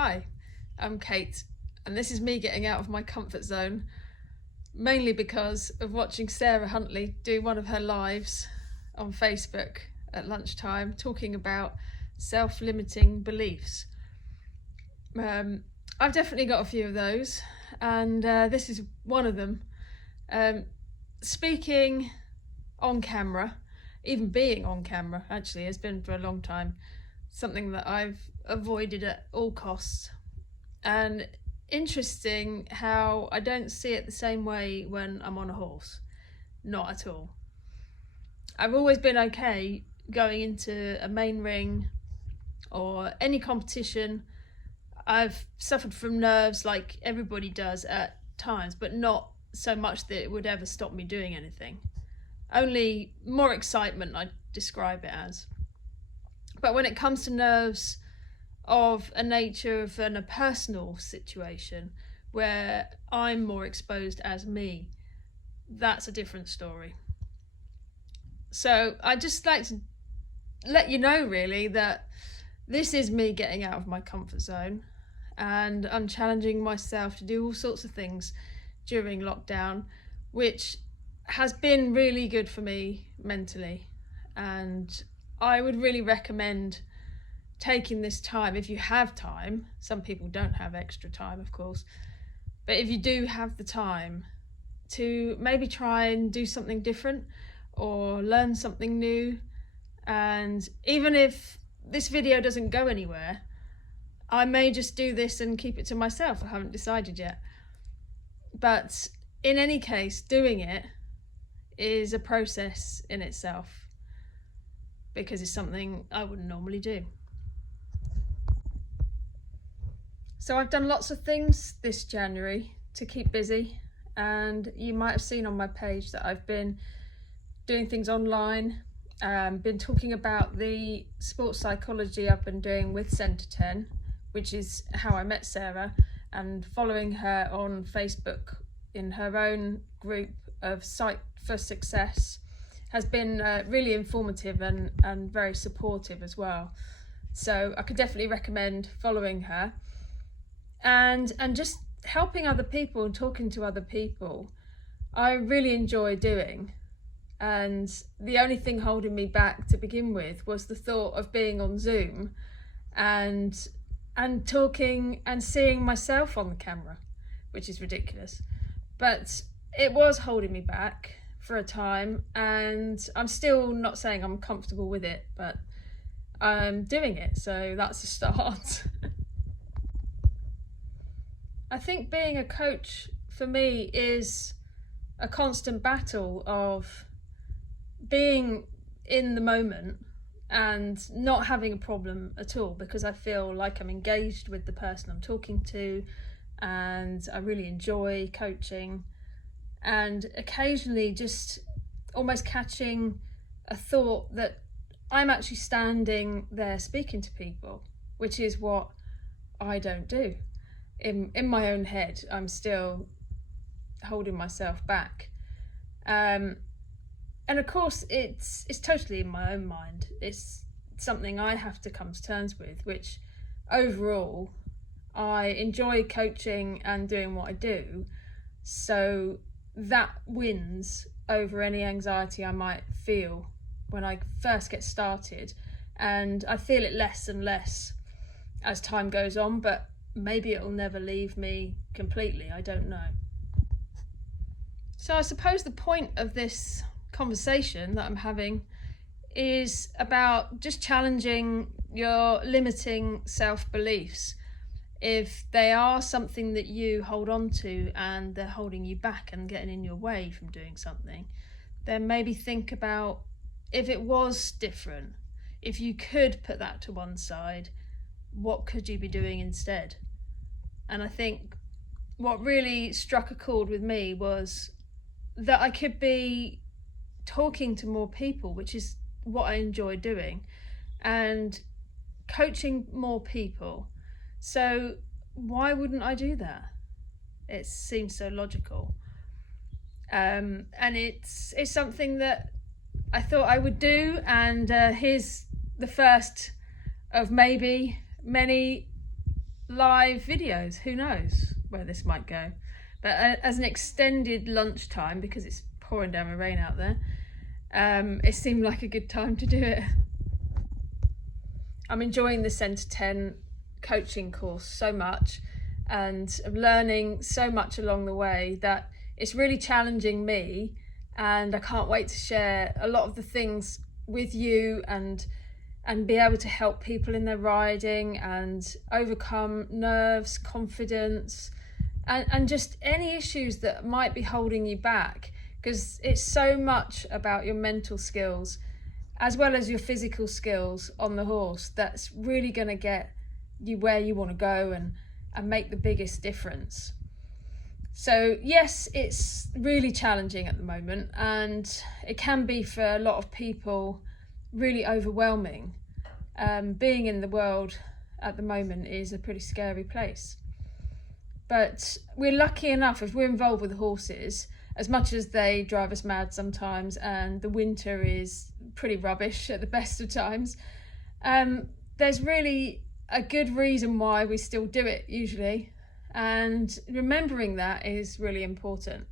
Hi, I'm Kate, and this is me getting out of my comfort zone, mainly because of watching Sarah Huntley do one of her lives on Facebook at lunchtime talking about self-limiting beliefs. I've definitely got a few of those, and this is one of them. Speaking on camera, even being on camera, actually, has been for a long time something that I've avoided at all costs. And interesting how I don't see it the same way when I'm on a horse. Not at all. I've always been okay going into a main ring or any competition. I've suffered from nerves like everybody does at times, but not so much that it would ever stop me doing anything. Only more excitement, I'd describe it as. But when it comes to nerves of a nature of a personal situation where I'm more exposed as me, that's a different story. So I'd just like to let you know really that this is me getting out of my comfort zone, and I'm challenging myself to do all sorts of things during lockdown, which has been really good for me mentally. And I would really recommend taking this time, if you have time. Some people don't have extra time, of course, but if you do have the time, to maybe try and do something different or learn something new. And even if this video doesn't go anywhere, I may just do this and keep it to myself. I haven't decided yet. But in any case, doing it is a process in itself, because it's something I wouldn't normally do. So I've done lots of things this January to keep busy, and you might have seen on my page that I've been doing things online, been talking about the sports psychology I've been doing with Centre 10, which is how I met Sarah, and following her on Facebook in her own group of Sight for Success has been really informative and very supportive as well. So I could definitely recommend following her, and just helping other people and talking to other people. I really enjoy doing, and the only thing holding me back to begin with was the thought of being on Zoom and talking and seeing myself on the camera, which is ridiculous. But it was holding me back for a time, and I'm still not saying I'm comfortable with it, but I'm doing it, so that's a start. I think being a coach for me is a constant battle of being in the moment and not having a problem at all, because I feel like I'm engaged with the person I'm talking to, and I really enjoy coaching. And occasionally just almost catching a thought that I'm actually standing there speaking to people, which is what I don't do. In my own head, I'm still holding myself back. And of course, it's totally in my own mind. It's something I have to come to terms with, which overall, I enjoy coaching and doing what I do. So that wins over any anxiety I might feel when I first get started. And I feel it less and less as time goes on, but maybe it'll never leave me completely. I don't know. So I suppose the point of this conversation that I'm having is about just challenging your limiting self-beliefs. If they are something that you hold on to and they're holding you back and getting in your way from doing something, then maybe think about, if it was different, if you could put that to one side, what could you be doing instead? And I think what really struck a chord with me was that I could be talking to more people, which is what I enjoy doing, and coaching more people. So why wouldn't I do that? It seems so logical. And it's something that I thought I would do, and here's the first of maybe many live videos. Who knows where this might go? But as an extended lunchtime, because it's pouring down with rain out there, it seemed like a good time to do it. I'm enjoying the Centre 10 coaching course so much, and I'm learning so much along the way that it's really challenging me, and I can't wait to share a lot of the things with you and be able to help people in their riding and overcome nerves, confidence, and just any issues that might be holding you back, because it's so much about your mental skills as well as your physical skills on the horse that's really going to get you where you want to go and make the biggest difference. So yes, it's really challenging at the moment, and it can be for a lot of people really overwhelming. Being in the world at the moment is a pretty scary place. But we're lucky enough, if we're involved with horses, as much as they drive us mad sometimes and the winter is pretty rubbish at the best of times, there's really a good reason why we still do it usually, and remembering that is really important.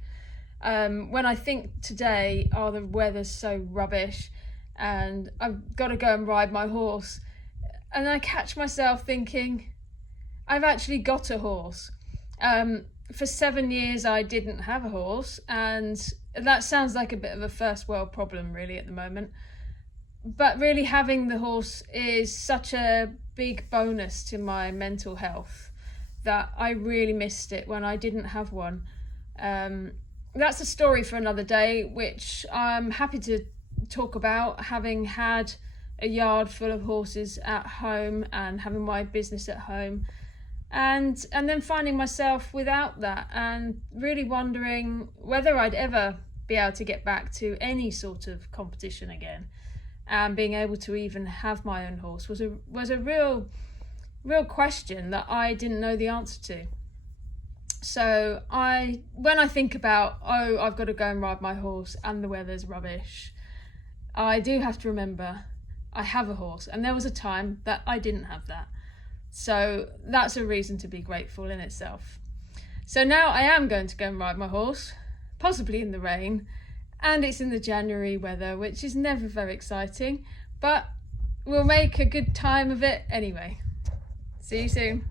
When I think today, oh, the weather's so rubbish and I've got to go and ride my horse, and I catch myself thinking, I've actually got a horse. For 7 years I didn't have a horse, and that sounds like a bit of a first world problem really at the moment, but really having the horse is such a big bonus to my mental health that I really missed it when I didn't have one. That's a story for another day, which I'm happy to talk about, having had a yard full of horses at home and having my business at home, and then finding myself without that and really wondering whether I'd ever be able to get back to any sort of competition again, and being able to even have my own horse was a real question that I didn't know the answer to. So when I think about, oh, I've got to go and ride my horse and the weather's rubbish, I do have to remember I have a horse, and there was a time that I didn't have that. So that's a reason to be grateful in itself. So now I am going to go and ride my horse, possibly in the rain, and it's in the January weather, which is never very exciting, but we'll make a good time of it anyway. See you soon.